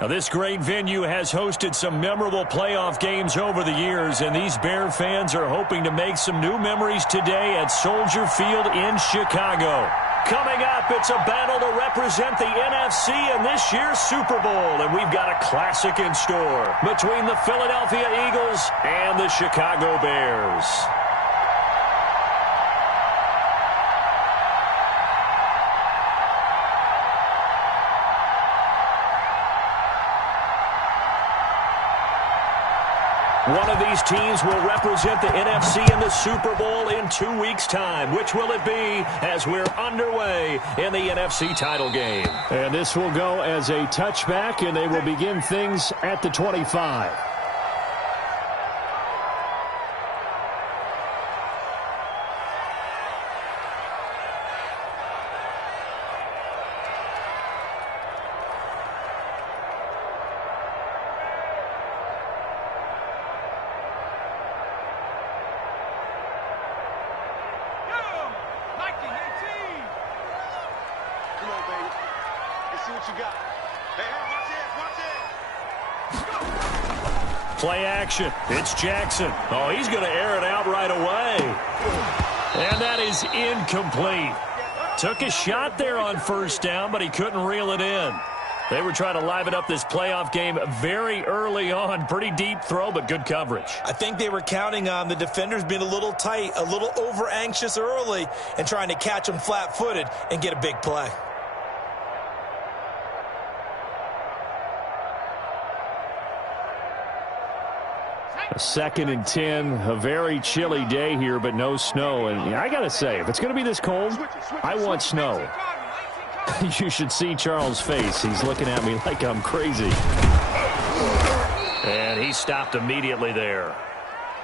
Now, this great venue has hosted some memorable playoff games over the years, and these Bear fans are hoping to make some new memories today at Soldier Field in Chicago. Coming up, it's a battle to represent the NFC in this year's Super Bowl, and we've got a classic in store between the Philadelphia Eagles and the Chicago Bears. One of these teams will represent the NFC in the Super Bowl in 2 weeks' time. Which will it be as we're underway in the NFC title game? And this will go as a touchback, and they will begin things at the 25. Play action. It's Jackson. Oh, he's going to air it out right away. And that is incomplete. Took a shot there on first down, but he couldn't reel it in. They were trying to liven up this playoff game very early on. Pretty deep throw, but good coverage. I think they were counting on the defenders being a little tight, a little over-anxious early, and trying to catch them flat-footed and get a big play. Second and 10, a very chilly day here, but no snow. And I got to say, if it's going to be this cold, I want snow. You should see Charles' face. He's looking at me like I'm crazy. And he stopped immediately there.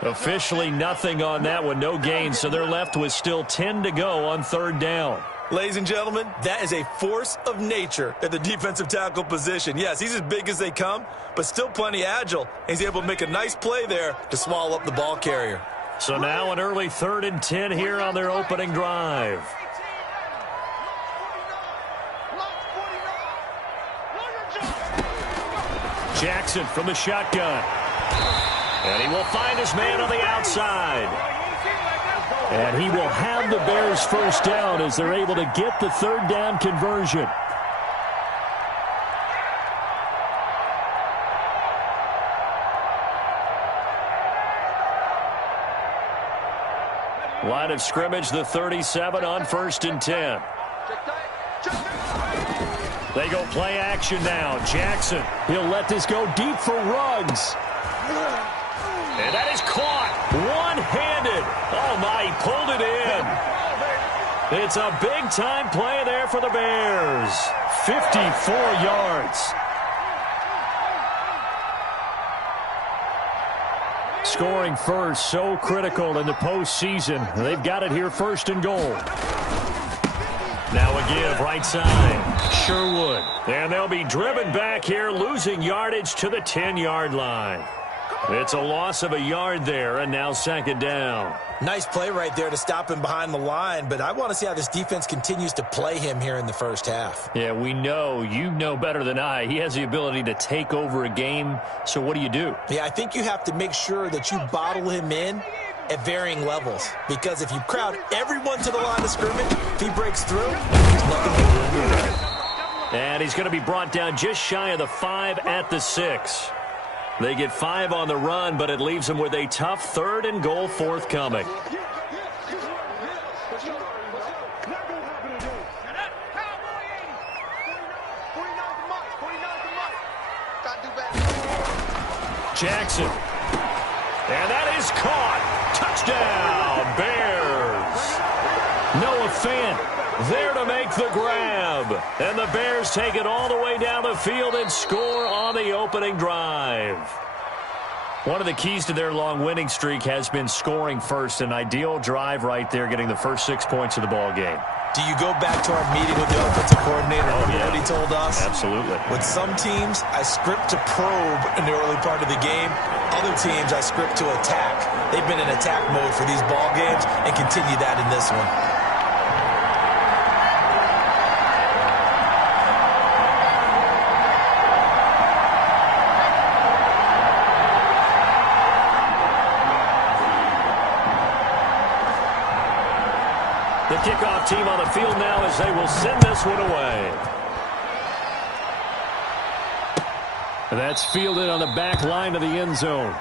Officially nothing on that one, no gain, so they're left with still 10 to go on third down. Ladies and gentlemen, that is a force of nature at the defensive tackle position. Yes, he's as big as they come, but still plenty agile. He's able to make a nice play there to swallow up the ball carrier. So now an early 3rd and 10 here on their opening drive. Jackson from the shotgun. And he will find his man on the outside. And he will have the Bears first down as they're able to get the third down conversion. Line of scrimmage, the 37 on 1st and 10. They go play action now. Jackson. He'll let this go deep for Ruggs. And that is caught one-handed. Oh, my, he pulled it in. It's a big-time play there for the Bears. 54 yards. Scoring first, so critical in the postseason. They've got it here 1st and goal. Now a give, right side. Sherwood. And they'll be driven back here, losing yardage to the 10-yard line. It's a loss of a yard there, and now 2nd down. Nice play right there to stop him behind the line, but I want to see how this defense continues to play him here in the first half. Yeah, we know. You know better than I. He has the ability to take over a game, so what do you do? Yeah, I think you have to make sure that you bottle him in at varying levels, because if you crowd everyone to the line of scrimmage, if he breaks through, there's nothing you can do about it. And he's going to be brought down just shy of the 5 at the 6. They get 5 on the run, but it leaves them with a tough 3rd and goal forthcoming. Jackson. And that is caught. Touchdown, Bears. Noah Fant there to make the grab. And the Bears take it all the way down the field and score on the opening drive. One of the keys to their long winning streak has been scoring first. An ideal drive right there, getting the first 6 points of the ball game. Do you go back to our meeting with the offensive coordinator? Yeah. What he told us? Absolutely. With some teams, I script to probe in the early part of the game. Other teams, I script to attack. They've been in attack mode for these ball games and continue that in this one. The kickoff team on the field now as they will send this one away. And that's fielded on the back line of the end zone.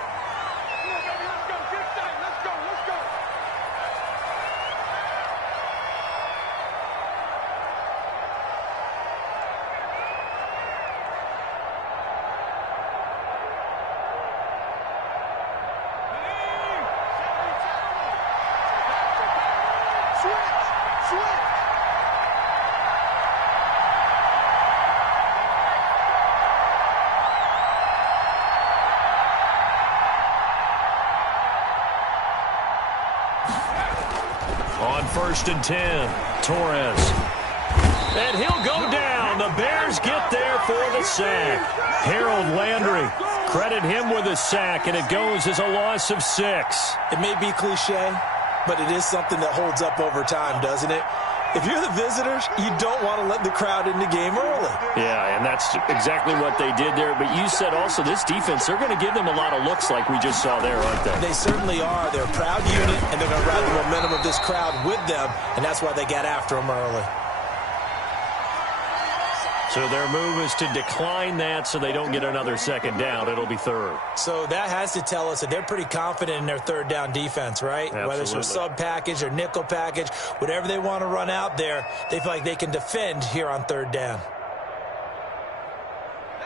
On 1st and 10, Torres. And he'll go down. The Bears get there for the sack. Harold Landry, credit him with a sack, and it goes as a loss of 6. It may be cliche, but it is something that holds up over time, doesn't it? If you're the visitors, you don't want to let the crowd in the game early. Yeah, and that's exactly what they did there. But you said also this defense, they're going to give them a lot of looks like we just saw there, aren't they? They certainly are. They're a proud unit, and they're going to ride the momentum of this crowd with them, and that's why they got after them early. So their move is to decline that so they don't get another second down. It'll be 3rd. So that has to tell us that they're pretty confident in their 3rd down defense, right? Absolutely. Whether it's a sub package or nickel package, whatever they want to run out there, they feel like they can defend here on 3rd down.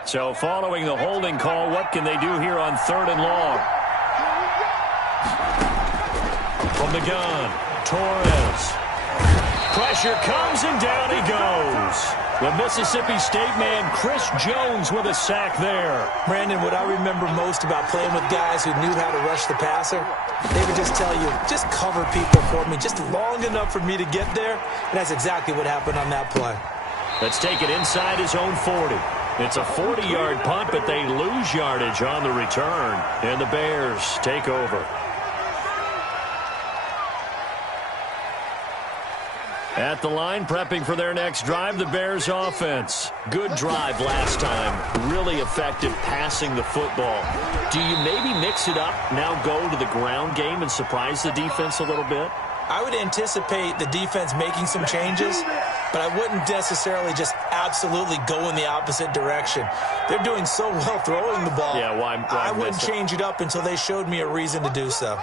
So following the holding call, what can they do here on 3rd and long? From the gun, Torres. Pressure comes and down he goes. The Mississippi State man, Chris Jones, with a sack there. Brandon, what I remember most about playing with guys who knew how to rush the passer, they would just tell you, just cover people for me, just long enough for me to get there. And that's exactly what happened on that play. Let's take it inside his own 40. It's a 40-yard punt, but they lose yardage on the return. And the Bears take over. At the line, prepping for their next drive, the Bears offense. Good drive last time. Really effective passing the football. Do you maybe mix it up, now go to the ground game and surprise the defense a little bit? I would anticipate the defense making some changes, but I wouldn't necessarily just absolutely go in the opposite direction. They're doing so well throwing the ball. Yeah, why I wouldn't change it up until they showed me a reason to do so.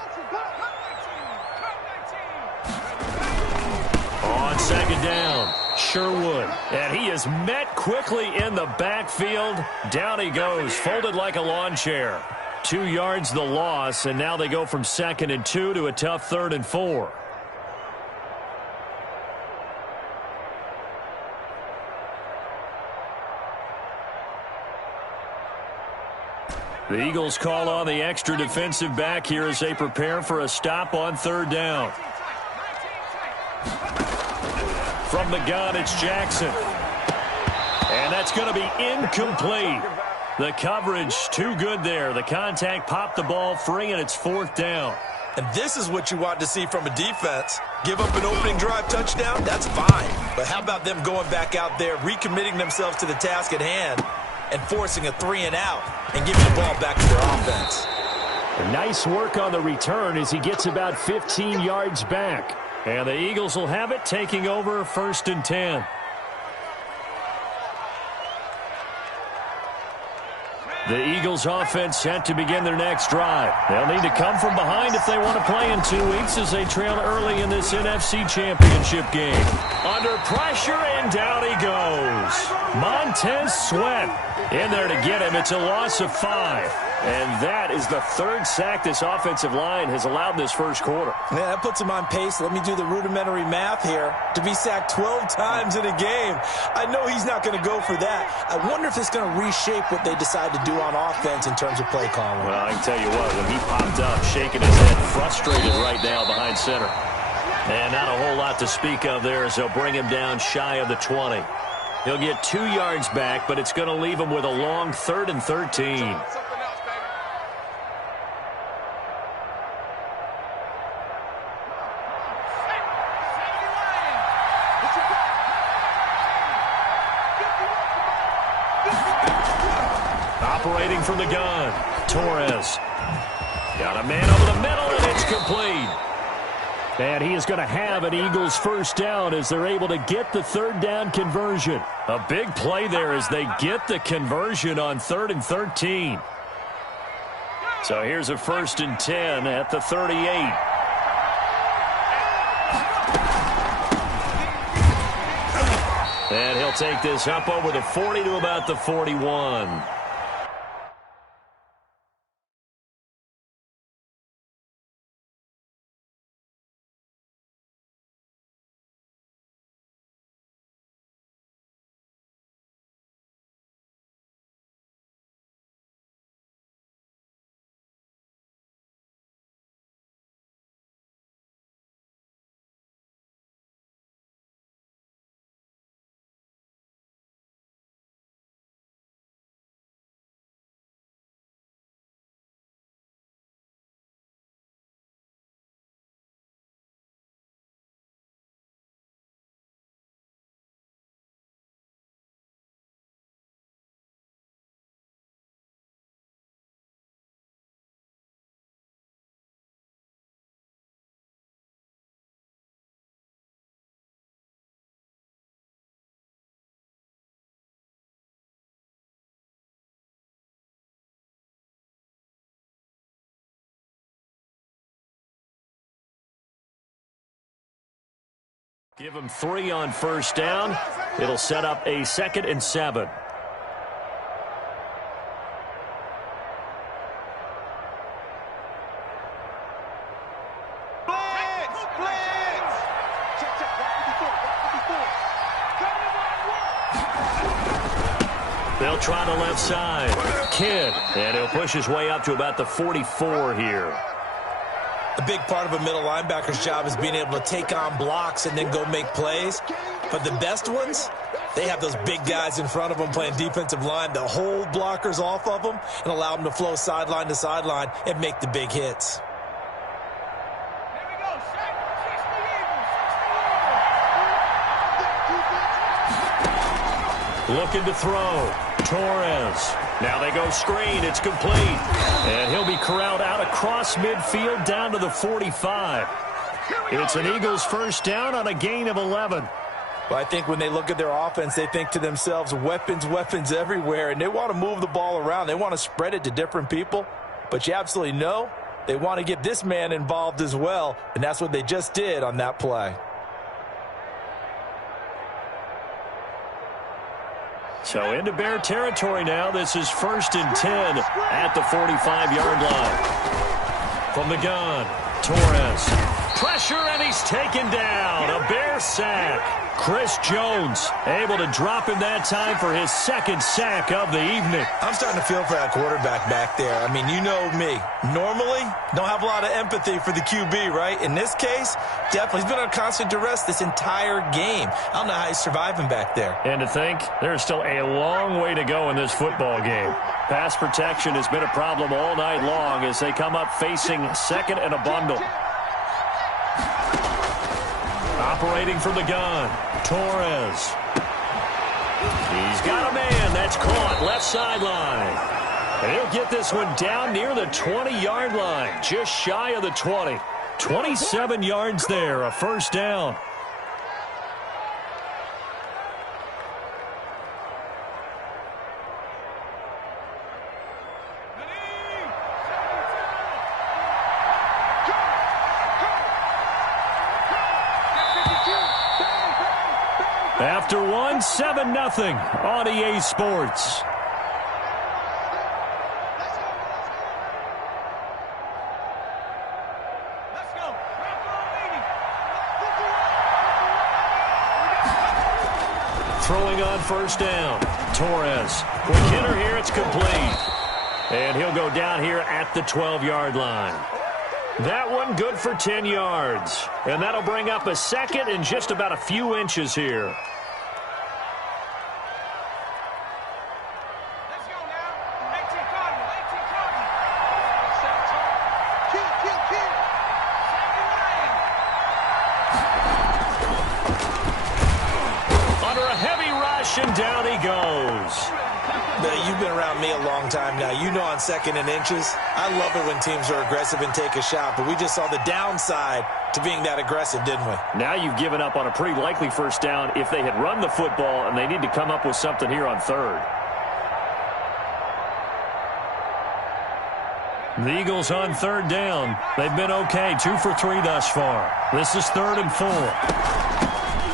On 2nd down, Sherwood. And he is met quickly in the backfield. Down he goes, folded like a lawn chair. 2 yards the loss, and now they go from 2nd and 2 to a tough 3rd and 4. The Eagles call on the extra defensive back here as they prepare for a stop on 3rd down. From the gun, it's Jackson. And that's going to be incomplete. The coverage too good there. The contact popped the ball free, and it's 4th down. And this is what you want to see from a defense. Give up an opening drive touchdown, that's fine. But how about them going back out there, recommitting themselves to the task at hand, and forcing a 3-and-out and giving the ball back to their offense. Nice work on the return as he gets about 15 yards back. And the Eagles will have it, taking over 1st and 10. The Eagles offense set to begin their next drive. They'll need to come from behind if they want to play in 2 weeks as they trail early in this NFC Championship game. Under pressure, and down he goes. Montez Sweat in there to get him. It's a loss of 5. And that is the 3rd sack this offensive line has allowed this first quarter. Yeah, that puts him on pace. Let me do the rudimentary math here. To be sacked 12 times in a game. I know he's not going to go for that. I wonder if it's going to reshape what they decide to do on offense in terms of play calling. Well, I can tell you what, when he popped up, shaking his head, frustrated right now behind center. And not a whole lot to speak of there as they'll bring him down shy of the 20. He'll get 2 yards back, but it's going to leave him with a long 3rd and 13. Operating from the gun, Torres. Got a man over the middle, and it's complete. And he is going to have an Eagles first down as they're able to get the third down conversion. A big play there as they get the conversion on 3rd and 13. So here's a 1st and 10 at the 38. And he'll take this up over the 40 to about the 41. Give him 3 on first down. It'll set up a 2nd and 7. They'll try the left side. Kidd, and he'll push his way up to about the 44 here. A big part of a middle linebacker's job is being able to take on blocks and then go make plays. But the best ones, they have those big guys in front of them playing defensive line that hold blockers off of them and allow them to flow sideline to sideline and make the big hits. Looking to throw. Torres. Now they go screen. It's complete. And he'll be corralled out across midfield down to the 45. It's an Eagles first down on a gain of 11. Well, I think when they look at their offense, they think to themselves, weapons, weapons everywhere, and they want to move the ball around. They want to spread it to different people. But you absolutely know they want to get this man involved as well, and that's what they just did on that play. So into Bear territory now. This is 1st and 10 at the 45-yard line. From the gun, Torres. Pressure, and he's taken down. A Bear sack. Chris Jones able to drop him that time for his 2nd sack of the evening. I'm starting to feel for that quarterback back there. I mean, you know me. Normally, don't have a lot of empathy for the QB, right? In this case, definitely. He's been on constant duress this entire game. I don't know how he's surviving back there. And to think, there's still a long way to go in this football game. Pass protection has been a problem all night long as they come up facing 2nd and a bundle. Operating from the gun, Torres. He's got a man. That's caught left sideline. And he'll get this one down near the 20-yard line, just shy of the 20. 27 yards there, a first down. After one, 7-0 on EA Sports. Throwing on first down. Torres. Quick hitter here. It's complete. And he'll go down here at the 12-yard line. That one good for 10 yards. And that'll bring up a 2nd and just about a few inches here. And down he goes. You've been around me a long time now. You know on 2nd and inches, I love it when teams are aggressive and take a shot, but we just saw the downside to being that aggressive, didn't we? Now you've given up on a pretty likely first down if they had run the football, and they need to come up with something here on 3rd. The Eagles on 3rd down. They've been okay, 2 for 3 thus far. This is 3rd and 4.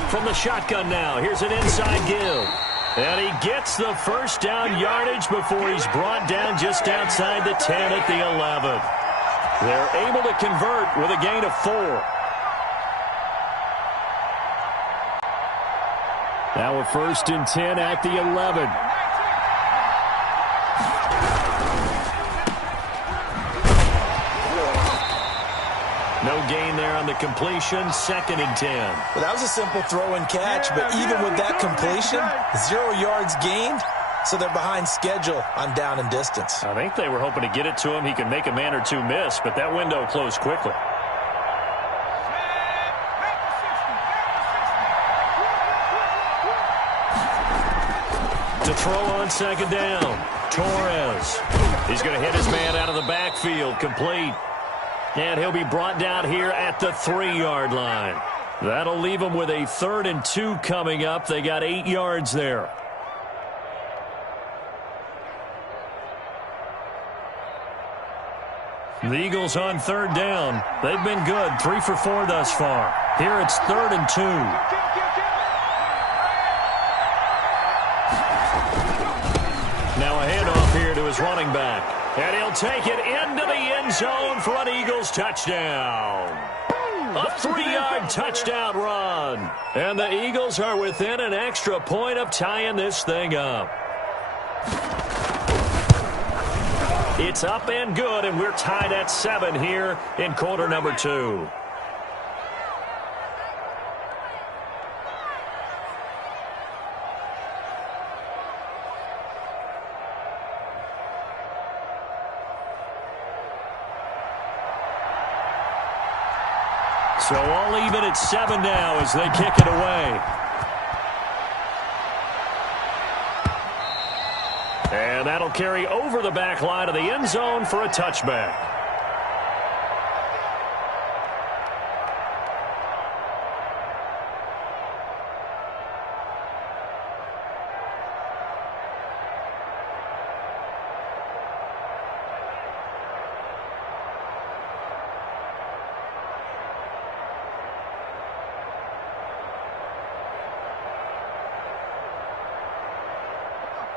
From the shotgun now, here's an inside give. And he gets the first down yardage before he's brought down just outside the 10 at the 11. They're able to convert with a gain of 4. Now a 1st and 10 at the 11. No gain there on the completion, 2nd and 10. Well, that was a simple throw and catch, but even with that completion, 0 yards gained, so they're behind schedule on down and distance. I think they were hoping to get it to him. He could make a man or two miss, but that window closed quickly. To throw on 2nd down, Torres. He's going to hit his man out of the backfield, complete. And he'll be brought down here at the 3-yard line. That'll leave him with a 3rd and 2 coming up. They got 8 yards there. The Eagles on 3rd down. They've been good, 3 for 4 thus far. Here it's 3rd and 2. Now a handoff here to his running back. And he'll take it into the end zone for an Eagles touchdown. A 3-yard touchdown run. And the Eagles are within an extra point of tying this thing up. It's up and good, and we're tied at 7 here in quarter number 2. So all even at 7 now as they kick it away. And that'll carry over the back line of the end zone for a touchback.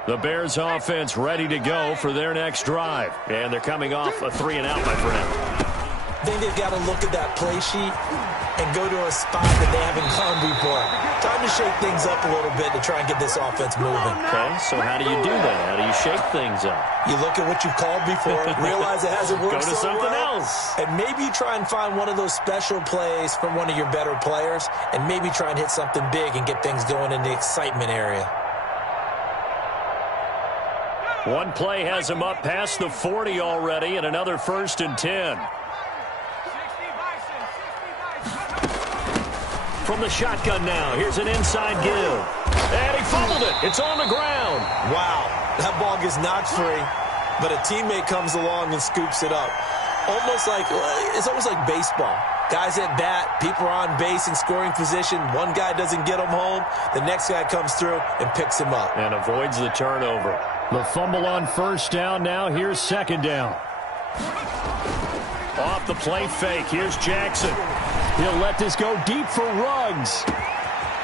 The Bears offense ready to go for their next drive. And they're coming off a 3-and-out, my friend. I think they've got to look at that play sheet and go to a spot that they haven't gone before. Time to shake things up a little bit to try and get this offense moving. Okay, so how do you do that? How do you shake things up? You look at what you've called before, realize it hasn't worked Go to so something well, else. and maybe you try and find one of those special plays from one of your better players, and maybe try and hit something big and get things going in the excitement area. One play has him up past the 40 already, and another 1st and 10. From the shotgun now, here's an inside give. And he fumbled it. It's on the ground. Wow, that ball gets knocked free, but a teammate comes along and scoops it up. It's almost like baseball. Guys at bat, people are on base in scoring position. One guy doesn't get him home. The next guy comes through and picks him up. And avoids the turnover. The fumble on 1st down. Now here's 2nd down. Off the play fake. Here's Jackson. He'll let this go deep for Ruggs.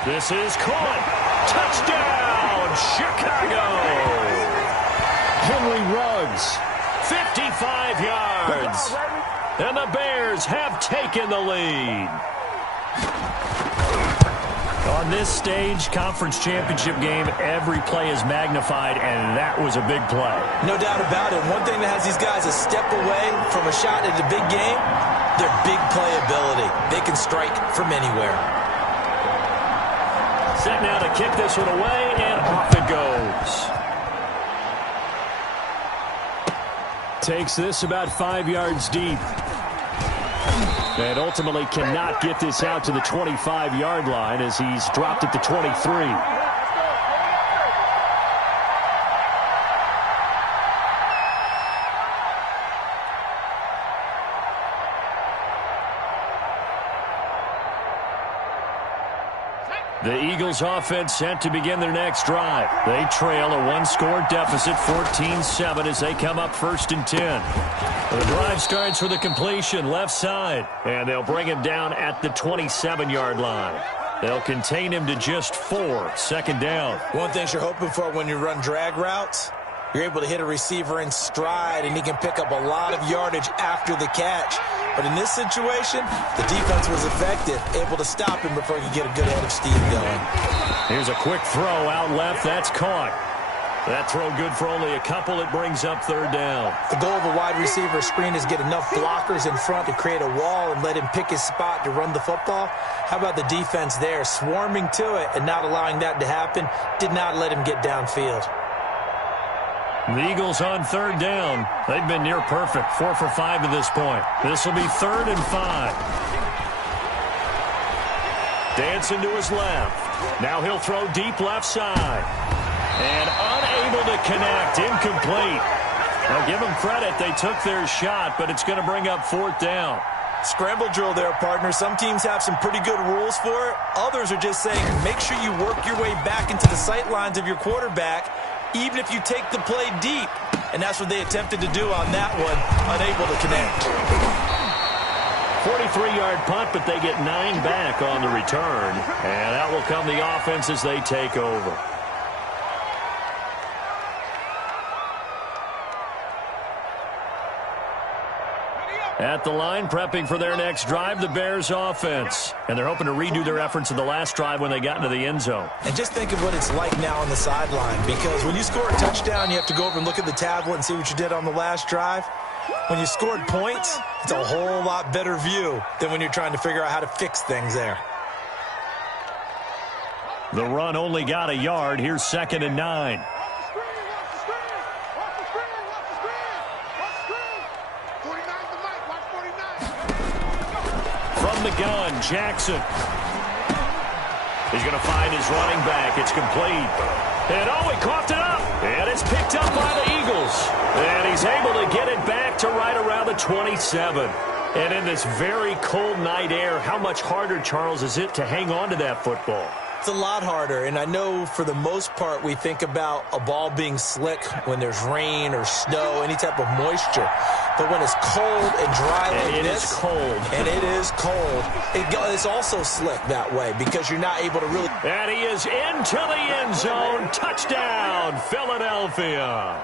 This is caught. Touchdown, Chicago. Henry Ruggs. 55 yards. And the Bears have taken the lead. On this stage, conference championship game, every play is magnified, and that was a big play. No doubt about it. One thing that has these guys a step away from a shot at a big game, their big play ability. They can strike from anywhere. Set now to kick this one away, and off it goes. Takes this about 5 yards deep. And ultimately cannot get this out to the 25-yard line as he's dropped at the 23. The Eagles offense set to begin their next drive. They trail a one-score deficit, 14-7, as they come up 1st and 10. The drive starts with a completion left side, and they'll bring him down at the 27-yard line. They'll contain him to just 4, 2nd down. One thing you're hoping for when you run drag routes, you're able to hit a receiver in stride, and he can pick up a lot of yardage after the catch. But in this situation, the defense was effective, able to stop him before he could get a good head of steam going. Here's a quick throw out left. That's caught. That throw good for only a couple. It brings up 3rd down. The goal of a wide receiver screen is get enough blockers in front to create a wall and let him pick his spot to run the football. How about the defense there, swarming to it and not allowing that to happen? Did not let him get downfield. The Eagles on 3rd down. They've been near perfect, 4 for 5 to this point. This will be 3rd and 5. Dancing to his left. Now he'll throw deep left side. And unable to connect, incomplete. Now give them credit, they took their shot, but it's going to bring up 4th down. Scramble drill there, partner. Some teams have some pretty good rules for it. Others are just saying, make sure you work your way back into the sight lines of your quarterback, even if you take the play deep. And that's what they attempted to do on that one, unable to connect. 43-yard punt, but they get 9 back on the return. And out will come the offense as they take over. At the line, prepping for their next drive, the Bears offense. And they're hoping to redo their efforts in the last drive when they got into the end zone. And just think of what it's like now on the sideline, because when you score a touchdown, you have to go over and look at the tablet and see what you did on the last drive. When you scored points, it's a whole lot better view than when you're trying to figure out how to fix things there. The run only got a yard. Here's 2nd and 9. The gun, Jackson. He's going to find his running back. It's complete. And oh, he coughed it up. And it's picked up by the Eagles. And he's able to get it back to right around the 27. And in this very cold night air, how much harder, Charles, is it to hang on to that football? It's a lot harder, and I know for the most part we think about a ball being slick when there's rain or snow, any type of moisture. But when it's cold and dry like this, it is cold. And it is cold, it's also slick that way because you're not able to really. And he is into the end zone. Touchdown, Philadelphia.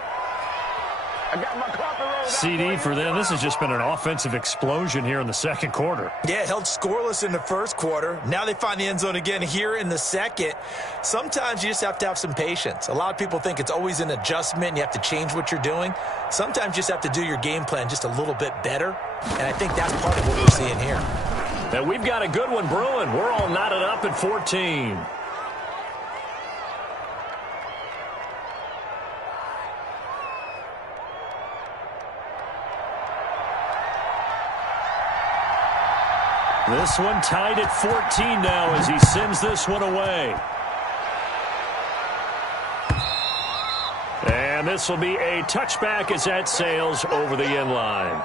I got my coffee rolled. CD for them. This has just been an offensive explosion here in the 2nd quarter. Yeah, held scoreless in the 1st quarter. Now they find the end zone again here in the 2nd. Sometimes you just have to have some patience. A lot of people think it's always an adjustment and you have to change what you're doing. Sometimes you just have to do your game plan just a little bit better. And I think that's part of what we're seeing here. And we've got a good one brewing. We're all knotted up at 14. This one tied at 14 now as he sends this one away. And this will be a touchback as that sails over the end line.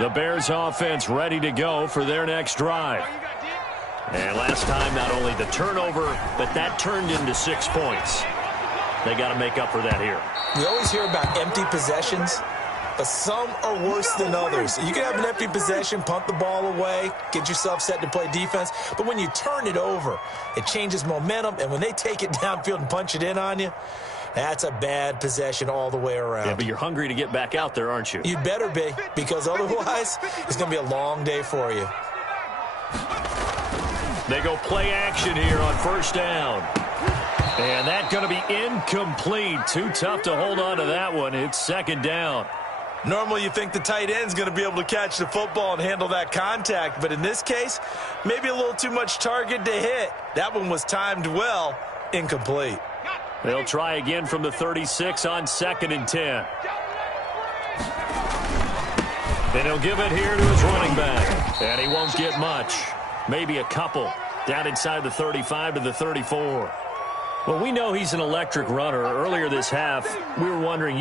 The Bears offense ready to go for their next drive. And last time, not only the turnover, but that turned into 6 points. They got to make up for that here. We always hear about empty possessions, but some are worse than others. You can have an empty possession, punt the ball away, get yourself set to play defense, but when you turn it over, it changes momentum, and when they take it downfield and punch it in on you, that's a bad possession all the way around. Yeah, but you're hungry to get back out there, aren't you? You better be, because otherwise, it's going to be a long day for you. They go play action here on 1st down. And that's going to be incomplete. Too tough to hold on to that one. It's 2nd down. Normally you think the tight end's going to be able to catch the football and handle that contact, but in this case, maybe a little too much target to hit. That one was timed well, incomplete. They'll try again from the 36 on 2nd and 10. And he'll give it here to his running back. And he won't get much. Maybe a couple. Down inside the 35 to the 34. Well, we know he's an electric runner. Earlier this half, you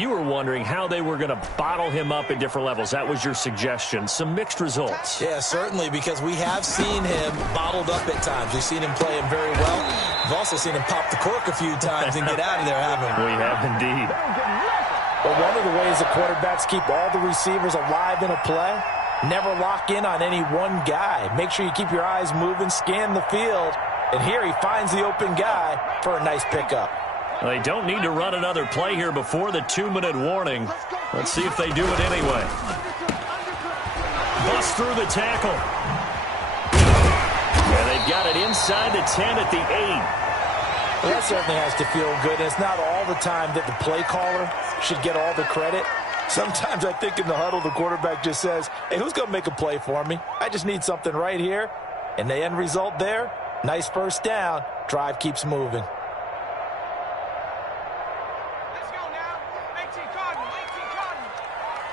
were wondering how they were going to bottle him up at different levels. That was your suggestion. Some mixed results. Yeah, certainly, because we have seen him bottled up at times. We've seen him play him very well. We've also seen him pop the cork a few times and get out of there, haven't we? We have indeed. But one of the ways the quarterbacks keep all the receivers alive in a play, never lock in on any one guy. Make sure you keep your eyes moving, scan the field. And here he finds the open guy for a nice pickup. They don't need to run another play here before the 2-minute warning. Let's see if they do it anyway. Bust through the tackle. And they've got it inside the 10 at the 8. Well, that certainly has to feel good. And it's not all the time that the play caller should get all the credit. Sometimes I think in the huddle the quarterback just says, hey, who's going to make a play for me? I just need something right here. And the end result there, nice first down. Drive keeps moving. Let's go now. 18 Cardinal.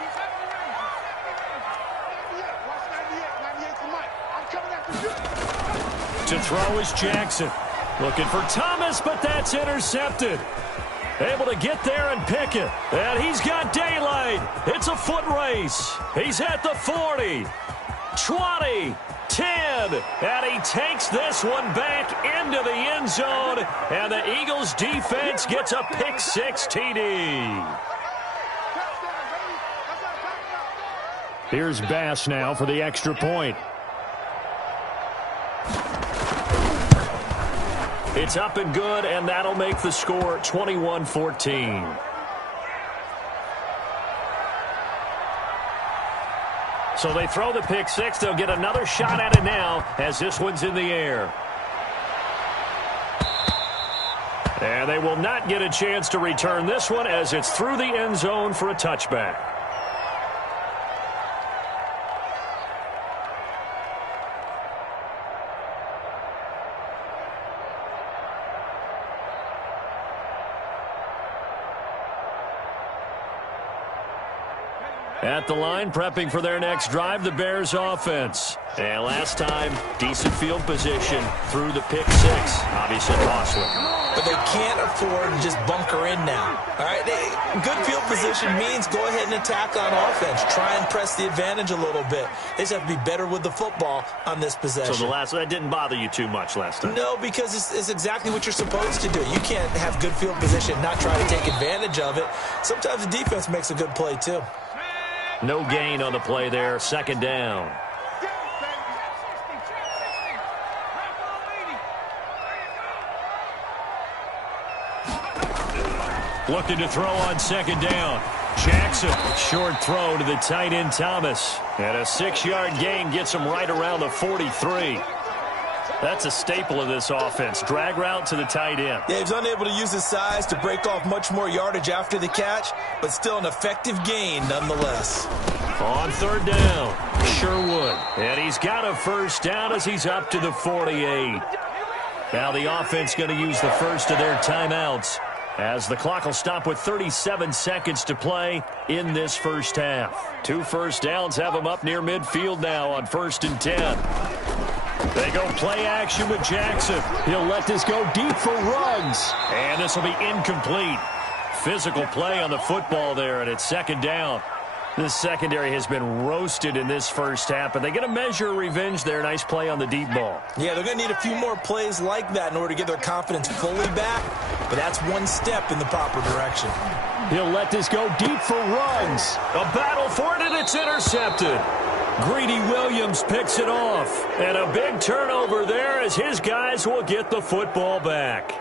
He's having the range. Watch 98 for Mike. I'm coming after you. To throw is Jackson. Looking for Thomas, but that's intercepted. Able to get there and pick it. And he's got daylight. It's a foot race. He's at the 40, 20, 10. And he takes this one back into the end zone. And the Eagles defense gets a pick 6 TD. Here's Bass now for the extra point. It's up and good, and that'll make the score 21-14. So they throw the pick 6. They'll get another shot at it now as this one's in the air. And they will not get a chance to return this one as it's through the end zone for a touchback. At the line, prepping for their next drive, the Bears offense. And last time, decent field position through the pick 6. Obviously costly. But they can't afford to just bunker in now. All right, good field position means go ahead and attack on offense. Try and press the advantage a little bit. They just have to be better with the football on this possession. So that didn't bother you too much last time? No, because it's exactly what you're supposed to do. You can't have good field position, not try to take advantage of it. Sometimes the defense makes a good play too. No gain on the play there. Second down. Looking to throw on second down. Jackson, short throw to the tight end Thomas. And a 6-yard gain gets him right around the 43. That's a staple of this offense. Drag route to the tight end. Yeah, he's unable to use his size to break off much more yardage after the catch, but still an effective gain nonetheless. On third down, Sherwood. And he's got a first down as he's up to the 48. Now the offense going to use the first of their timeouts as the clock will stop with 37 seconds to play in this first half. 2 first downs have them up near midfield now on 1st and 10. They go play action with Jackson. He'll let this go deep for Ruggs. And this will be incomplete. Physical play on the football there, and it's second down. This secondary has been roasted in this first half, but they get a measure of revenge there. Nice play on the deep ball. Yeah, they're going to need a few more plays like that in order to get their confidence fully back, but that's one step in the proper direction. He'll let this go deep for Ruggs. A battle for it, and it's intercepted. Greedy Williams picks it off. And a big turnover there as his guys will get the football back.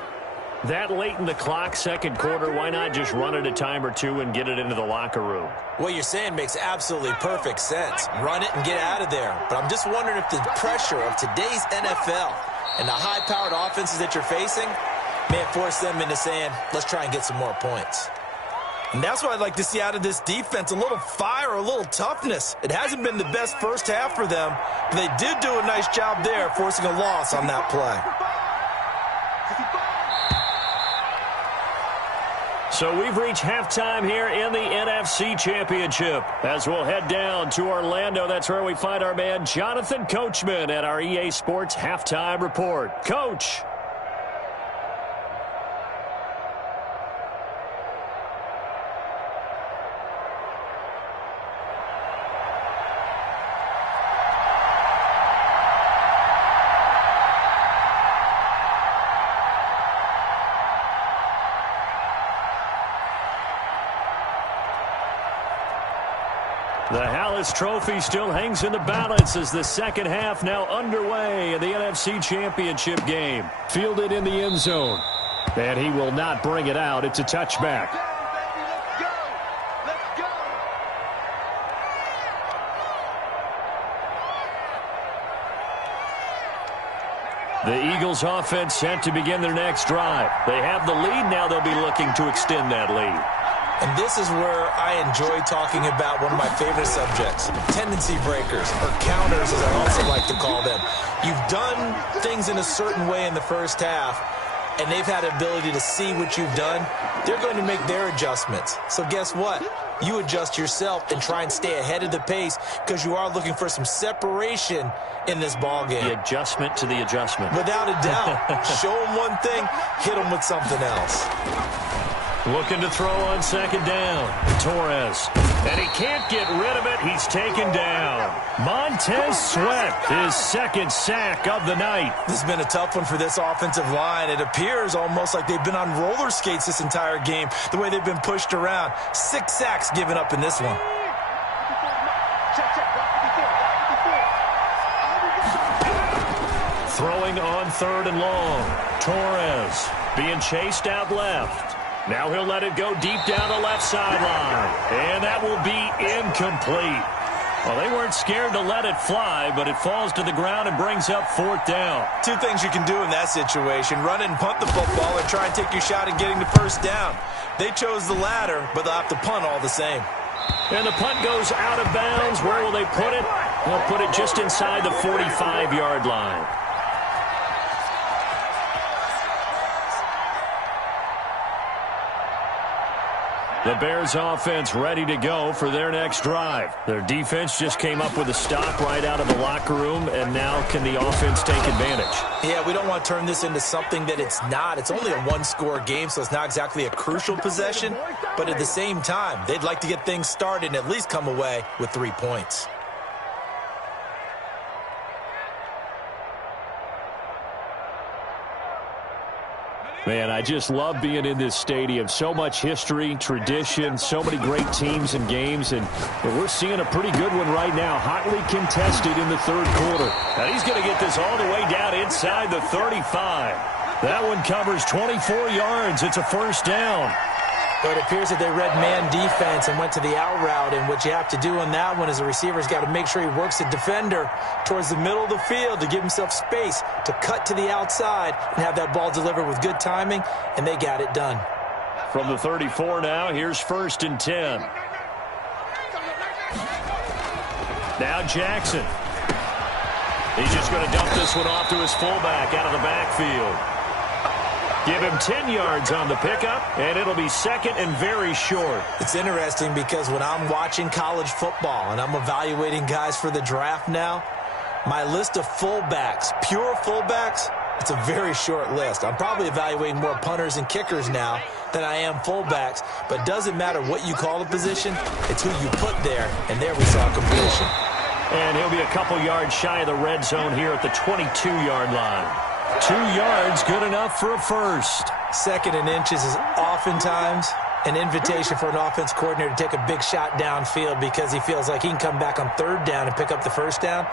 That late in the clock, second quarter, why not just run it a time or two and get it into the locker room? What you're saying makes absolutely perfect sense. Run it and get out of there. But I'm just wondering if the pressure of today's NFL and the high-powered offenses that you're facing may force them into saying, let's try and get some more points. And that's what I'd like to see out of this defense, a little fire, a little toughness. It hasn't been the best first half for them, but they did do a nice job there, forcing a loss on that play. So we've reached halftime here in the NFC Championship. As we'll head down to Orlando, that's where we find our man Jonathan Coachman at our EA Sports Halftime Report. Coach. The Hallis Trophy still hangs in the balance as the second half now underway in the NFC Championship game. Fielded in the end zone. And he will not bring it out. It's a touchback. The Eagles offense set to begin their next drive. They have the lead. Now they'll be looking to extend that lead. And this is where I enjoy talking about one of my favorite subjects, tendency breakers, or counters as I also like to call them. You've done things in a certain way in the first half, and they've had the ability to see what you've done. They're going to make their adjustments. So guess what? You adjust yourself and try and stay ahead of the pace because you are looking for some separation in this ball game. The adjustment to the adjustment. Without a doubt. Show them one thing, hit them with something else. Looking to throw on second down. Torres. And he can't get rid of it. He's taken down. Montez Sweat, his second sack of the night. This has been a tough one for this offensive line. It appears almost like they've been on roller skates this entire game, the way they've been pushed around. 6 sacks given up in this one. Throwing on third and long. Torres being chased out left. Now he'll let it go deep down the left sideline. And that will be incomplete. Well, they weren't scared to let it fly, but it falls to the ground and brings up fourth down. 2 things you can do in that situation. Run it and punt the football or try and take your shot at getting the first down. They chose the latter, but they'll have to punt all the same. And the punt goes out of bounds. Where will they put it? They'll put it just inside the 45-yard line. The Bears offense ready to go for their next drive. Their defense just came up with a stop right out of the locker room, and now can the offense take advantage? Yeah, we don't want to turn this into something that it's not. It's only a 1-score game, so it's not exactly a crucial possession. But at the same time, they'd like to get things started and at least come away with 3 points. Man, I just love being in this stadium. So much history, tradition, so many great teams and games, and we're seeing a pretty good one right now. Hotly contested in the third quarter. And he's going to get this all the way down inside the 35. That one covers 24 yards. It's a first down. But it appears that they read man defense and went to the out route, and what you have to do on that one is the receiver's got to make sure he works the defender towards the middle of the field to give himself space to cut to the outside and have that ball delivered with good timing, and they got it done. From the 34 now, here's 1st and 10. Now Jackson. He's just going to dump this one off to his fullback out of the backfield. Give him 10 yards on the pickup, and it'll be second and very short. It's interesting because when I'm watching college football and I'm evaluating guys for the draft now, my list of fullbacks, pure fullbacks, it's a very short list. I'm probably evaluating more punters and kickers now than I am fullbacks, but it doesn't matter what you call the position, it's who you put there, and there we saw completion. And he'll be a couple yards shy of the red zone here at the 22-yard line. 2 yards, good enough for a first. 2nd and inches is oftentimes an invitation for an offense coordinator to take a big shot downfield because he feels like he can come back on 3rd down and pick up the first down.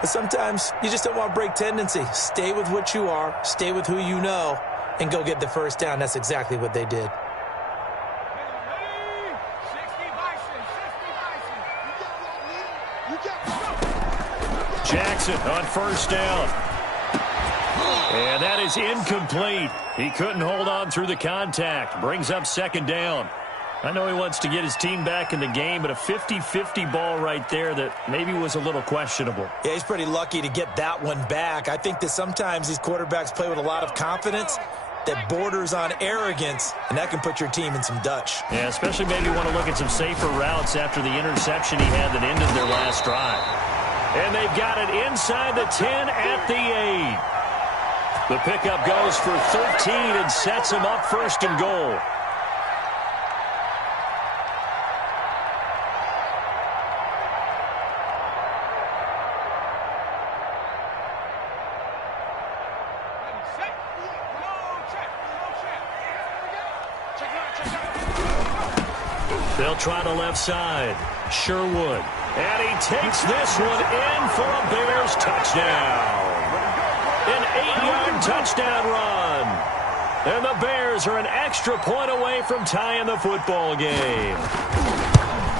But sometimes you just don't want to break tendency. Stay with what you are, stay with who you know, and go get the first down. That's exactly what they did. Jackson on first down. And that is incomplete. He couldn't hold on through the contact. Brings up second down. I know he wants to get his team back in the game, but a 50-50 ball right there that maybe was a little questionable. Yeah, he's pretty lucky to get that one back. I think that sometimes these quarterbacks play with a lot of confidence that borders on arrogance, and that can put your team in some Dutch. Yeah, especially maybe want to look at some safer routes after the interception he had that ended their last drive. And they've got it inside the 10 at the 8. The pickup goes for 13 and sets him up 1st and goal. They'll try the left side. Sherwood. And he takes this one in for a Bears touchdown. An 8-yard touchdown run. And the Bears are an extra point away from tying the football game.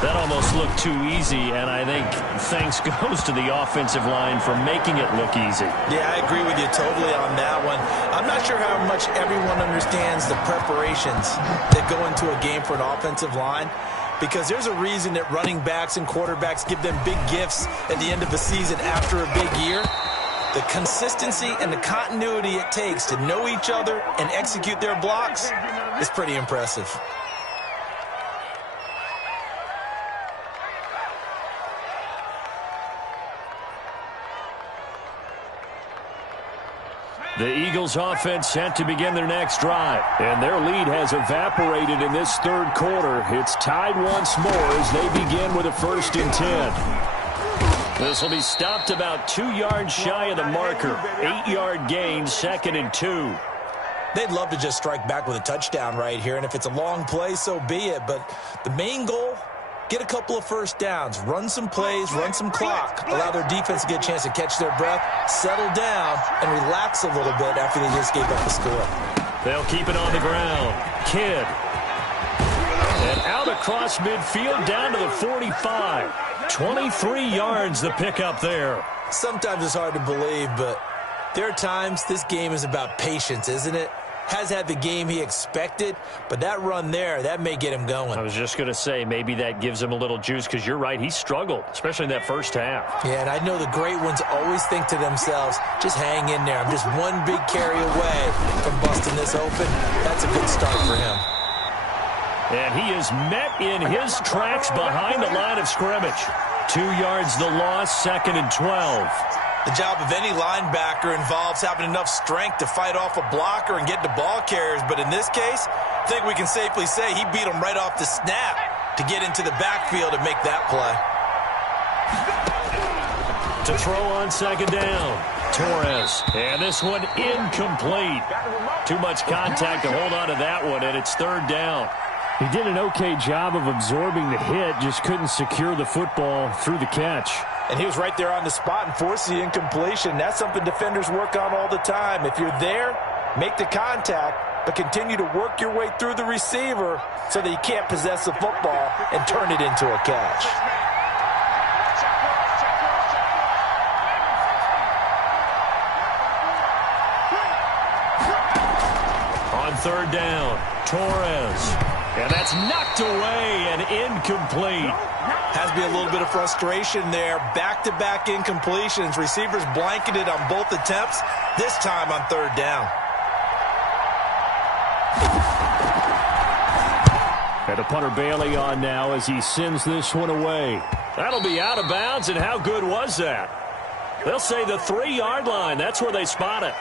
That almost looked too easy, and I think thanks goes to the offensive line for making it look easy. Yeah, I agree with you totally on that one. I'm not sure how much everyone understands the preparations that go into a game for an offensive line, because there's a reason that running backs and quarterbacks give them big gifts at the end of the season after a big year. The consistency and the continuity it takes to know each other and execute their blocks is pretty impressive. The Eagles offense set to begin their next drive, and their lead has evaporated in this third quarter. It's tied once more as they begin with a 1st and 10. This will be stopped about 2 yards shy of the marker. 8-yard gain, 2nd and 2. They'd love to just strike back with a touchdown right here, and if it's a long play, so be it. But the main goal, get a couple of first downs, run some plays, run some clock, allow their defense to get a chance to catch their breath, settle down, and relax a little bit after they just gave up the score. They'll keep it on the ground. Kidd. And out across midfield down to the 45. 23 yards the pickup there. Sometimes it's hard to believe, but there are times this game is about patience, isn't it? Has had the game he expected, but that run there, that may get him going. I was just going to say, maybe that gives him a little juice, because you're right, he struggled, especially in that first half. Yeah, and I know the great ones always think to themselves, just hang in there. I'm just one big carry away from busting this open. That's a good start for him. And he is met in his tracks behind the line of scrimmage. 2 yards the loss, 2nd and 12. The job of any linebacker involves having enough strength to fight off a blocker and get to ball carriers. But in this case, I think we can safely say he beat him right off the snap to get into the backfield and make that play. To throw on 2nd down, Torres. And this one incomplete. Too much contact to hold on to that one, and it's 3rd down. He did an okay job of absorbing the hit, just couldn't secure the football through the catch. And he was right there on the spot and forced the incompletion. That's something defenders work on all the time. If you're there, make the contact, but continue to work your way through the receiver so that you can't possess the football and turn it into a catch. On 3rd down, Torres. And that's knocked away and incomplete. Has to be a little bit of frustration there. Back-to-back incompletions. Receivers blanketed on both attempts, this time on 3rd down. And the punter Bailey on now as he sends this one away. That'll be out of bounds, and how good was that? They'll say the 3-yard line. That's where they spot it.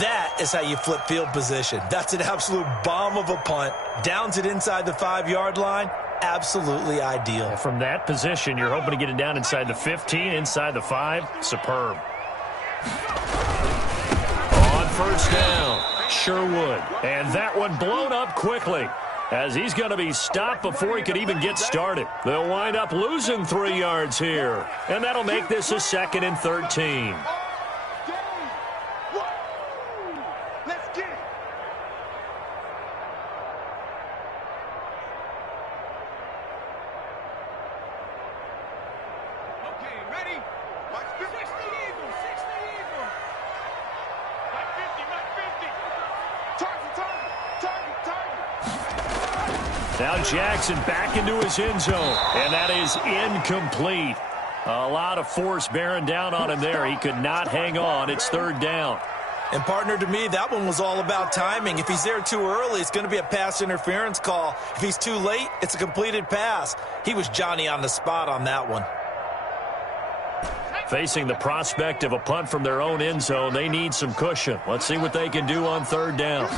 That is how you flip field position. That's an absolute bomb of a punt. Downs it inside the 5-yard line. Absolutely ideal. From that position, you're hoping to get it down inside the 15, inside the 5. Superb. On 1st down, Sherwood. And that one blown up quickly, as he's going to be stopped before he could even get started. They'll wind up losing 3 yards here, and that'll make this a 2nd and 13. Now Jackson back into his end zone, and that is incomplete. A lot of force bearing down on him there. He could not hang on. It's 3rd down. And, partner, to me, that one was all about timing. If he's there too early, it's going to be a pass interference call. If he's too late, it's a completed pass. He was Johnny on the spot on that one. Facing the prospect of a punt from their own end zone, they need some cushion. Let's see what they can do on 3rd down.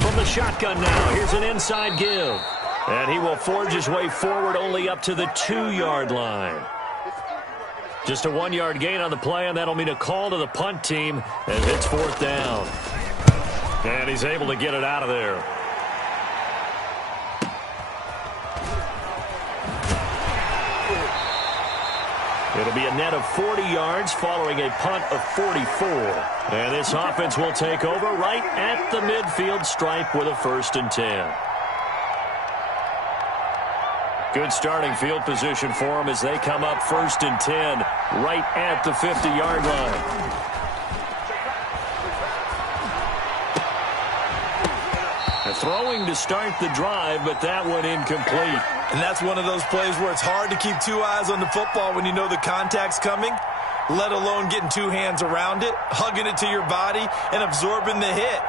From the shotgun now, here's an inside give. And he will forge his way forward only up to the 2-yard line. Just a 1-yard gain on the play, and that'll mean a call to the punt team as it's 4th down. And he's able to get it out of there. It'll be a net of 40 yards following a punt of 44. And this offense will take over right at the midfield stripe with a 1st and 10. Good starting field position for them as they come up 1st and 10 right at the 50-yard line. Throwing to start the drive, but that one incomplete. And that's one of those plays where it's hard to keep 2 eyes on the football when you know the contact's coming, let alone getting 2 hands around it, hugging it to your body, and absorbing the hit,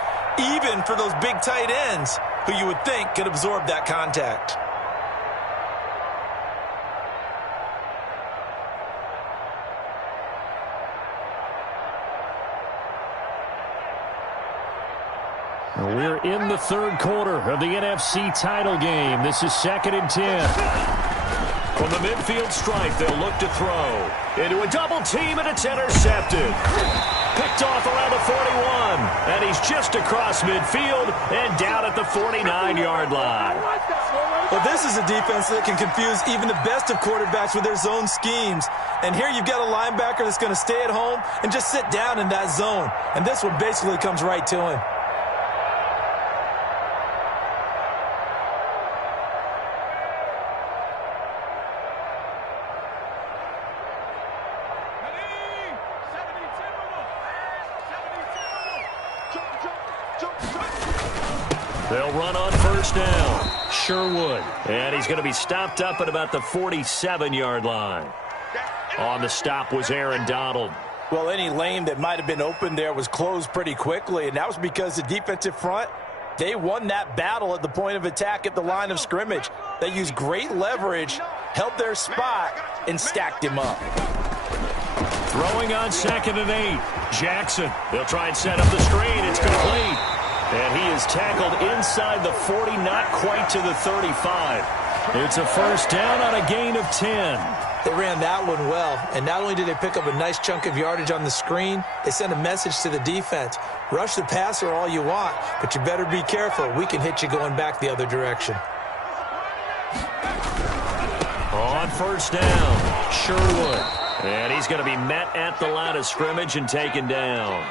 even for those big tight ends who you would think could absorb that contact. We're in the 3rd quarter of the NFC title game. This is 2nd and 10. From the midfield stripe, they'll look to throw. Into a double team, and it's intercepted. Picked off around the 41. And he's just across midfield and down at the 49-yard line. Well, this is a defense that can confuse even the best of quarterbacks with their zone schemes. And here you've got a linebacker that's going to stay at home and just sit down in that zone. And this one basically comes right to him. They'll run on 1st down. Sherwood. And he's going to be stopped up at about the 47-yard line. On the stop was Aaron Donald. Well, any lane that might have been open there was closed pretty quickly, and that was because the defensive front, they won that battle at the point of attack at the line of scrimmage. They used great leverage, held their spot, and stacked him up. Throwing on 2nd and 8. Jackson. They'll try and set up the screen. It's complete. And he is tackled inside the 40, not quite to the 35. It's a 1st down on a gain of 10. They ran that one well, and not only did they pick up a nice chunk of yardage on the screen, they sent a message to the defense. Rush the passer all you want, but you better be careful. We can hit you going back the other direction. On 1st down, Sherwood. And he's going to be met at the line of scrimmage and taken down.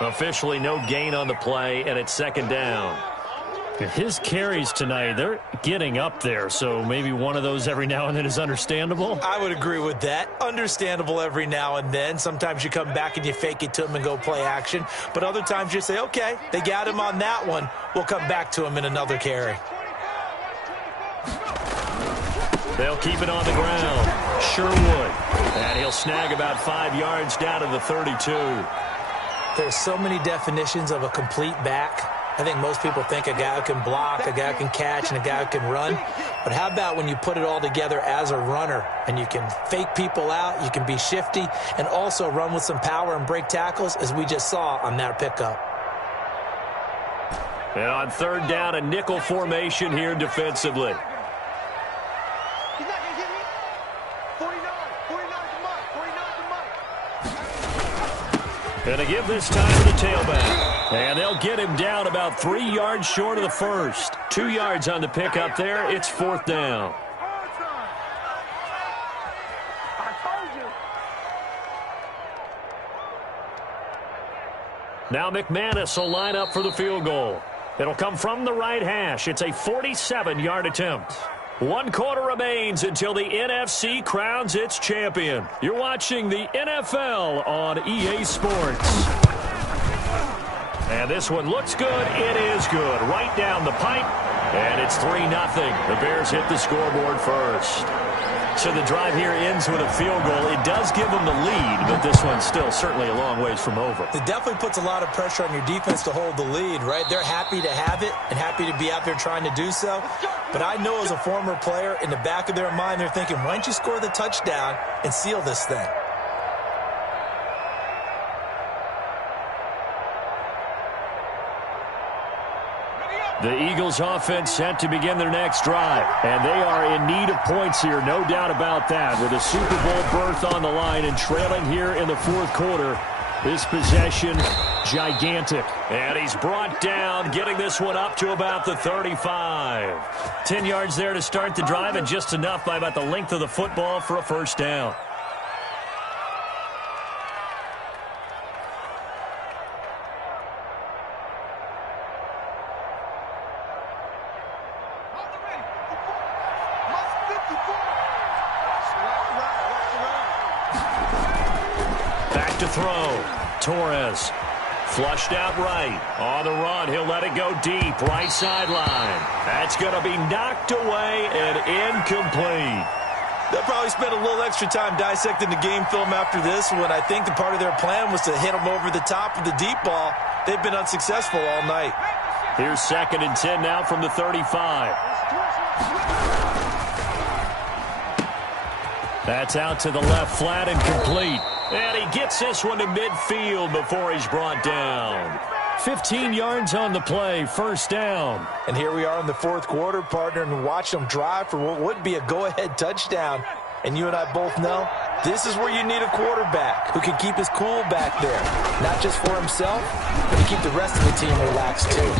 Officially no gain on the play, and it's 2nd down. His carries tonight, they're getting up there, so maybe one of those every now and then is understandable. I would agree with that. Understandable every now and then. Sometimes you come back and you fake it to him and go play action. But other times you say, okay, they got him on that one. We'll come back to him in another carry. They'll keep it on the ground. Sherwood. And he'll snag about 5 yards down to the 32. There's so many definitions of a complete back. I think most people think a guy who can block, a guy who can catch, and a guy who can run. But how about when you put it all together as a runner and you can fake people out, you can be shifty, and also run with some power and break tackles, as we just saw on that pickup. And on 3rd down, a nickel formation here defensively. He's not going to get me. 49 to Mike. 49 to Mike. Going to give this time to the tailback. And they'll get him down about 3 yards short of the 1st. 2 yards on the pickup there. It's 4th down. I told you. Now McManus will line up for the field goal. It'll come from the right hash. It's a 47-yard attempt. 1 quarter remains until the NFC crowns its champion. You're watching the NFL on EA Sports. And this one looks good. It is good. Right down the pipe. And it's 3-0. The Bears hit the scoreboard first. So the drive here ends with a field goal. It does give them the lead, but this one's still certainly a long ways from over. It definitely puts a lot of pressure on your defense to hold the lead, right? They're happy to have it and happy to be out there trying to do so. But I know as a former player, in the back of their mind, they're thinking, why don't you score the touchdown and seal this thing? The Eagles offense set to begin their next drive. And they are in need of points here, no doubt about that. With a Super Bowl berth on the line and trailing here in the 4th quarter. This possession, gigantic. And he's brought down, getting this one up to about the 35. 10 yards there to start the drive, and just enough by about the length of the football for a 1st down. back to throw. Torres flushed out right. On the run, he'll let it go deep. Right sideline. That's going to be knocked away and incomplete. They'll probably spend a little extra time dissecting the game film after this one. I think the part of their plan was to hit them over the top of the deep ball. They've been unsuccessful all night. Here's 2nd and 10 now from the 35. That's out to the left, flat and complete. And he gets this one to midfield before he's brought down. 15 yards on the play, 1st down. And here we are in the 4th quarter, partner, and watch them drive for what would be a go-ahead touchdown. And you and I both know this is where you need a quarterback who can keep his cool back there. Not just for himself, but to keep the rest of the team relaxed too.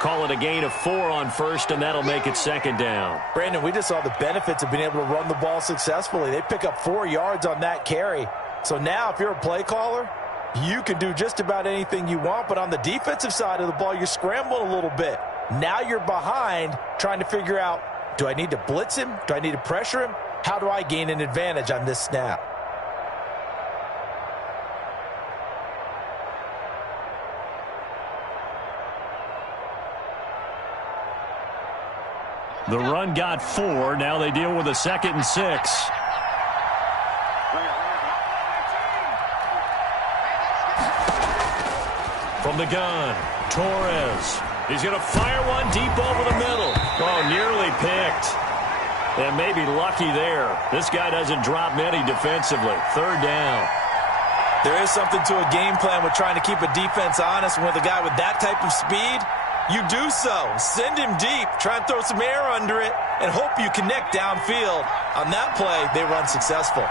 Call it a gain of 4 on 1st, and that'll make it 2nd down. Brandon, we just saw the benefits of being able to run the ball successfully. They pick up 4 yards on that carry. So now if you're a play caller, you can do just about anything you want, but on the defensive side of the ball, you're scrambling a little bit. Now you're behind trying to figure out, do I need to blitz him? Do I need to pressure him? How do I gain an advantage on this snap? The run got 4. Now they deal with a 2nd and 6. From the gun, Torres. He's going to fire one deep over the middle. Oh, nearly picked. And maybe lucky there. This guy doesn't drop many defensively. 3rd down. There is something to a game plan with trying to keep a defense honest. With a guy with that type of speed, you do so. Send him deep. Try and throw some air under it and hope you connect downfield. On that play, they were unsuccessful.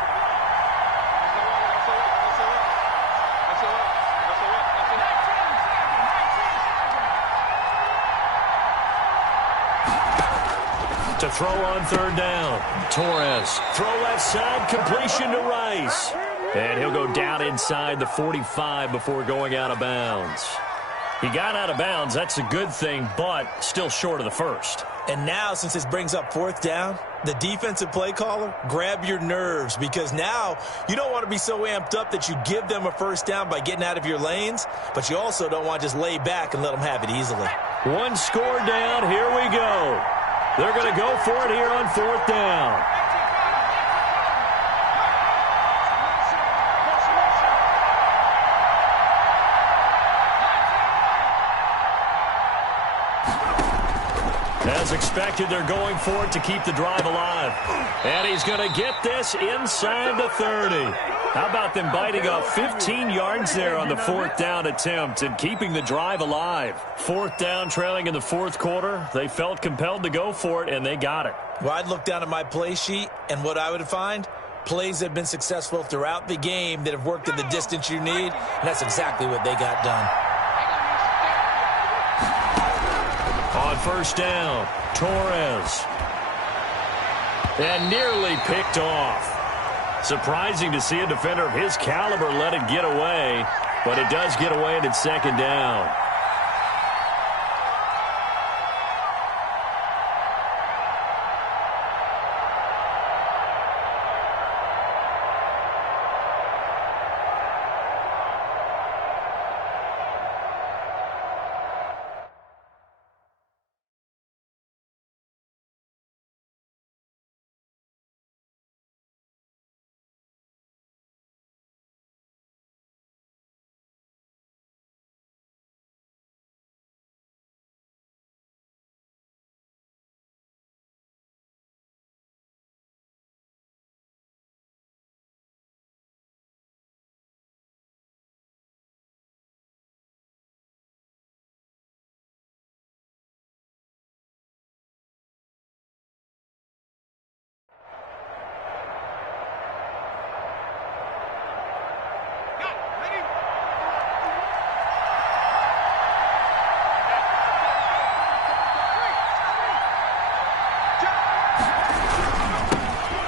To throw on 3rd down. Torres. Throw left side. Completion to Rice. And he'll go down inside the 45 before going out of bounds. He got out of bounds. That's a good thing, but still short of the 1st. And now, since this brings up 4th down, the defensive play caller, grab your nerves, because now you don't want to be so amped up that you give them a 1st down by getting out of your lanes, but you also don't want to just lay back and let them have it easily. 1 score down. Here we go. They're going to go for it here on 4th down. As expected, they're going for it to keep the drive alive. And he's going to get this inside the 30. How about them biting off 15 yards there on the 4th down attempt and keeping the drive alive? 4th down, trailing in the 4th quarter. They felt compelled to go for it, and they got it. Well, I'd look down at my play sheet, and what I would find, plays that have been successful throughout the game that have worked in the distance you need, and that's exactly what they got done. On 1st down, Torres. And nearly picked off. Surprising to see a defender of his caliber let it get away, but it does get away and it's 2nd down.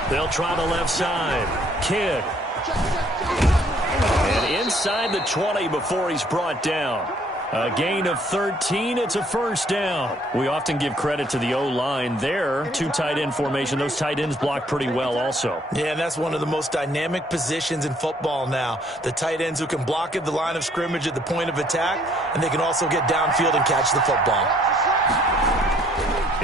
They'll try the left side. Kidd. And inside the 20 before he's brought down. A gain of 13. It's a first down. We often give credit to the O-line there. Two tight end formation. Those tight ends block pretty well also. Yeah, and that's one of the most dynamic positions in football now. The tight ends who can block at the line of scrimmage at the point of attack, and they can also get downfield and catch the football.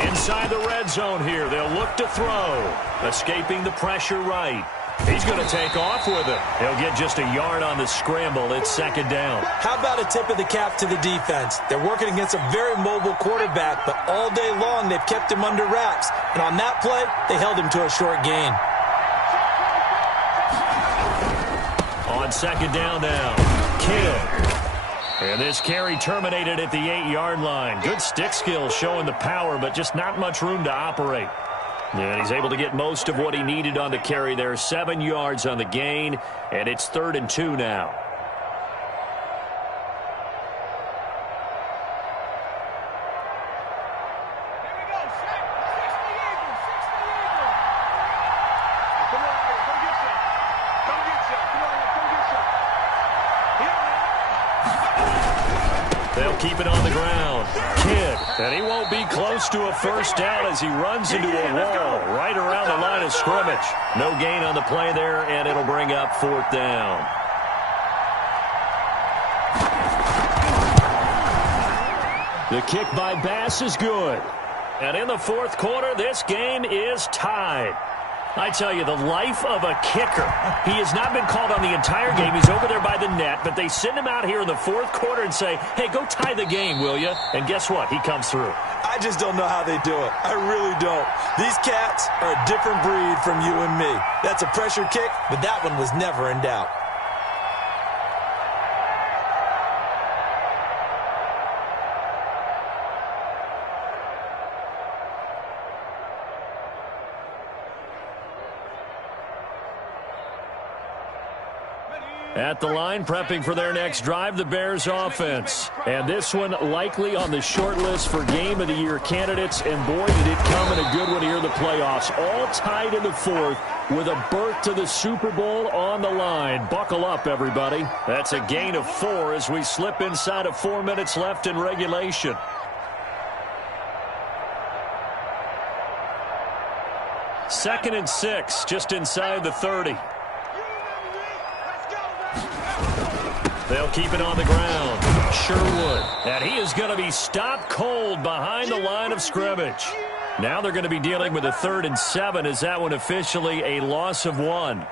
Inside the red zone here. They'll look to throw. Escaping the pressure right. He's going to take off with it. He'll get just a yard on the scramble. It's second down. How about a tip of the cap to the defense? They're working against a very mobile quarterback, but all day long they've kept him under wraps. And on that play, they held him to a short gain. On second down now, Kidd. And this carry terminated at the 8-yard line. Good stick skills showing the power, but just not much room to operate. And he's able to get most of what he needed on the carry there. 7 yards on the gain, and it's 3rd and 2 now. They'll keep it on the ground. Kidd, and he won't be close to a first down as he runs into a wall right around the line of scrimmage. No gain on the play there, and it'll bring up 4th down. The kick by Bass is good. And in the 4th quarter, this game is tied. I tell you, the life of a kicker. He has not been called on the entire game. He's over there by the net, but they send him out here in the 4th quarter and say, hey, go tie the game, will you? And guess what? He comes through. I just don't know how they do it. I really don't. These cats are a different breed from you and me. That's a pressure kick, but that one was never in doubt. At the line, prepping for their next drive, the Bears offense. And this one likely on the short list for Game of the Year candidates. And boy, did it come in a good one here in the playoffs. All tied in the 4th with a berth to the Super Bowl on the line. Buckle up, everybody. That's a gain of 4 as we slip inside of 4 minutes left in regulation. Second and 6, just inside the 30. They'll keep it on the ground. Sherwood. And he is going to be stopped cold behind the line of scrimmage. Now they're going to be dealing with a 3rd and 7 as that one officially a loss of 1.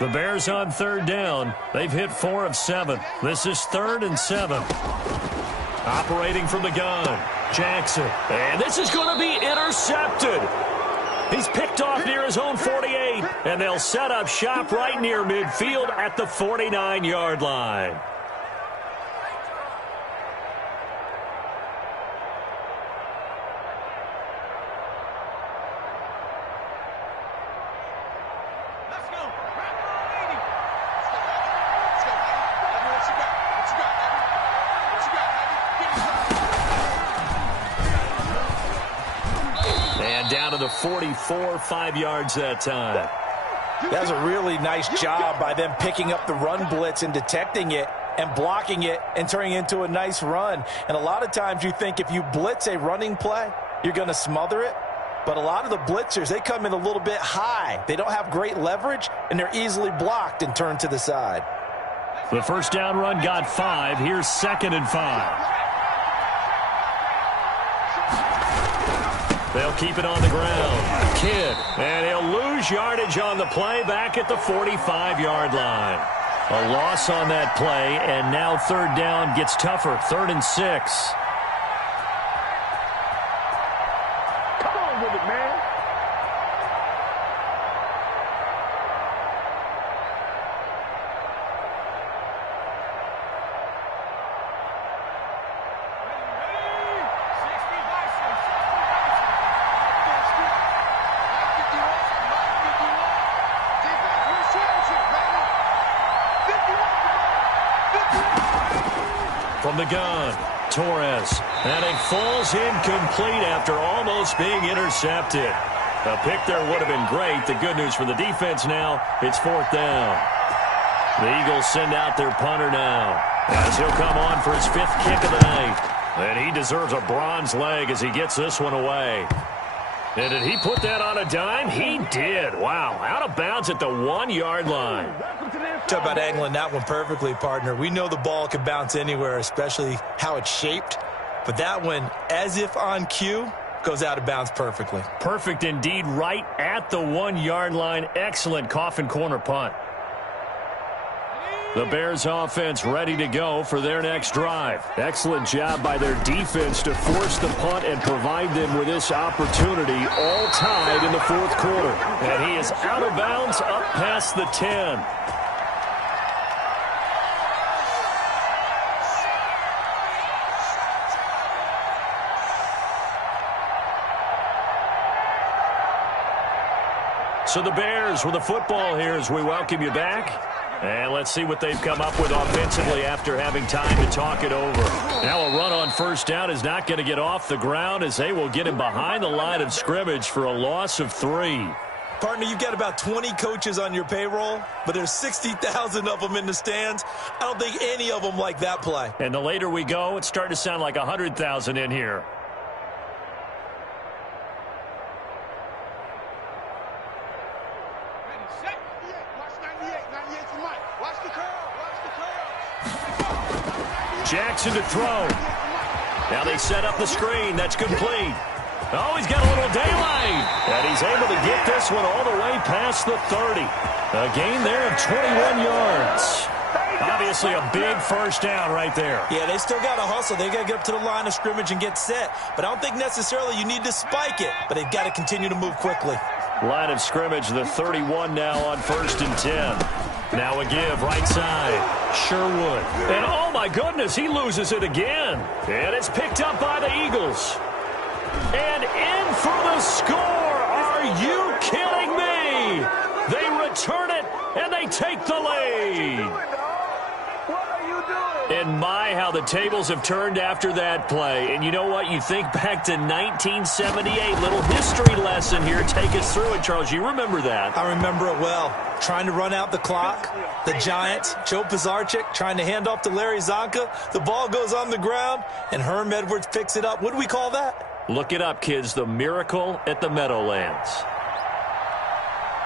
The Bears on 3rd down. They've hit 4 of 7. This is 3rd and 7. Operating from the gun. Jackson. And this is going to be intercepted. He's picked off near his own 48. And they'll set up shop right near midfield at the 49-yard line. Down to the 44, 5 yards that time. That was a really nice job by them picking up the run blitz and detecting it and blocking it and turning it into a nice run. And a lot of times you think if you blitz a running play, you're going to smother it. But a lot of the blitzers, they come in a little bit high. They don't have great leverage, and they're easily blocked and turned to the side. The first down run got 5. Here's 2nd and 5. They'll keep it on the ground. Kidd. And he'll lose yardage on the play back at the 45-yard line. A loss on that play, and now 3rd down gets tougher. 3rd and 6. Come on with it, man. From the gun, Torres. And it falls incomplete after almost being intercepted. A pick there would have been great. The good news for the defense now, it's 4th down. The Eagles send out their punter now, as he'll come on for his 5th kick of the night. And he deserves a bronze leg as he gets this one away. And did he put that on a dime? He did. Wow, out of bounds at the 1-yard line. Talk about angling that one perfectly, partner. We know the ball can bounce anywhere, especially how it's shaped. But that one, as if on cue, goes out of bounds perfectly. Perfect indeed, right at the 1-yard line. Excellent coffin corner punt. The Bears offense ready to go for their next drive. Excellent job by their defense to force the punt and provide them with this opportunity, all tied in the 4th quarter. And he is out of bounds up past the 10. So the Bears with the football here as we welcome you back. And let's see what they've come up with offensively after having time to talk it over. Now a run on 1st down is not going to get off the ground as they will get him behind the line of scrimmage for a loss of 3. Partner, you've got about 20 coaches on your payroll, but there's 60,000 of them in the stands. I don't think any of them like that play. And the later we go, it's starting to sound like 100,000 in here. Jackson to throw. Now they set up the screen. That's complete. Oh, he's got a little daylight. And he's able to get this one all the way past the 30. A gain there of 21 yards. Obviously a big 1st down right there. Yeah, they still got to hustle. They got to get up to the line of scrimmage and get set. But I don't think necessarily you need to spike it. But they've got to continue to move quickly. Line of scrimmage, the 31 now on 1st and 10. Now a give, right side. Sherwood. And oh my goodness, he loses it again. And it's picked up by the Eagles. And in for the score. Are you kidding me? They return it, and they take the lead. And my, how the tables have turned after that play. And you know what? You think back to 1978. Little history lesson here. Take us through it, Charles. You remember that. I remember it well. Trying to run out the clock. The Giants, Joe Pisarcik trying to hand off to Larry Zonka. The ball goes on the ground, and Herm Edwards picks it up. What do we call that? Look it up, kids. The miracle at the Meadowlands.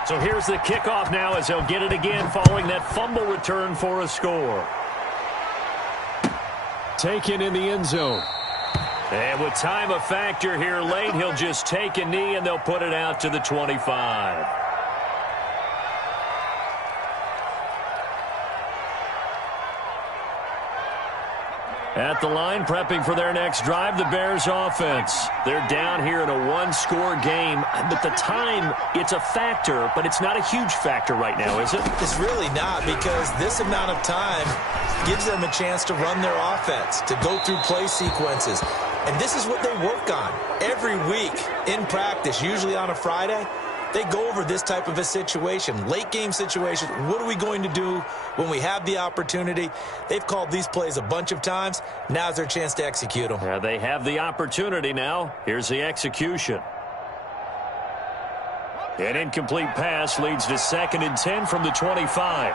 So here's the kickoff now as they'll get it again following that fumble return for a score. Taken in the end zone. And with time a factor here late, he'll just take a knee and they'll put it out to the 25. At the line, prepping for their next drive, the Bears offense. They're down here in a 1-score game, but the time, it's a factor, but it's not a huge factor right now, is it? It's really not, because this amount of time gives them a chance to run their offense, to go through play sequences. And this is what they work on every week in practice, usually on a Friday. They go over this type of a situation, late game situation. What are we going to do when we have the opportunity? They've called these plays a bunch of times. Now's their chance to execute them. Yeah, they have the opportunity now. Here's the execution. An incomplete pass leads to 2nd and 10 from the 25.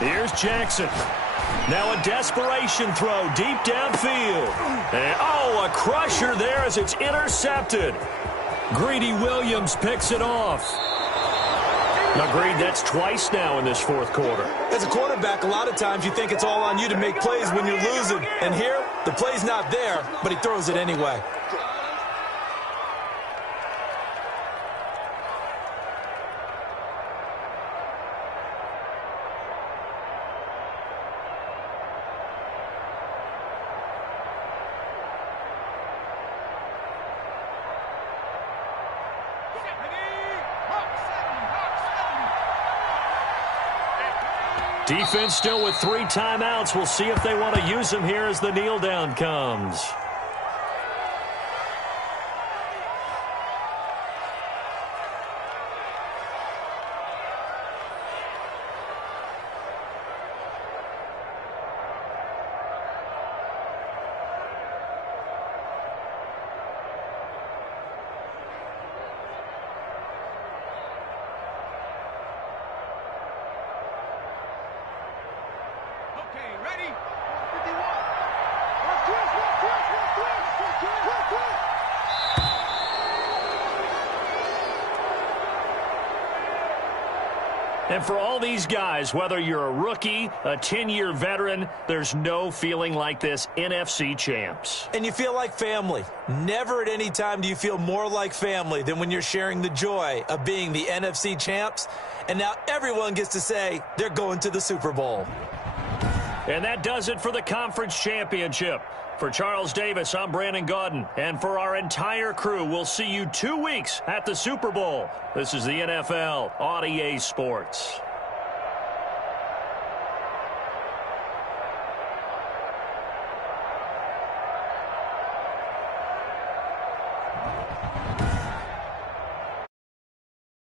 Here's Jackson. Now a desperation throw deep downfield. And, oh, a crusher there as it's intercepted. Greedy Williams picks it off. Agreed, that's twice now in this 4th quarter. As a quarterback, a lot of times you think it's all on you to make plays when you're losing. And here, the play's not there, but he throws it anyway. Defense still with 3 timeouts. We'll see if they want to use them here as the kneel down comes. And for all these guys, whether you're a rookie, a 10-year veteran, there's no feeling like this NFC champs. And you feel like family. Never at any time do you feel more like family than when you're sharing the joy of being the NFC champs. And now everyone gets to say they're going to the Super Bowl. And that does it for the conference championship. For Charles Davis, I'm Brandon Gaudin. And for our entire crew, we'll see you 2 weeks at the Super Bowl. This is the NFL on EA Sports.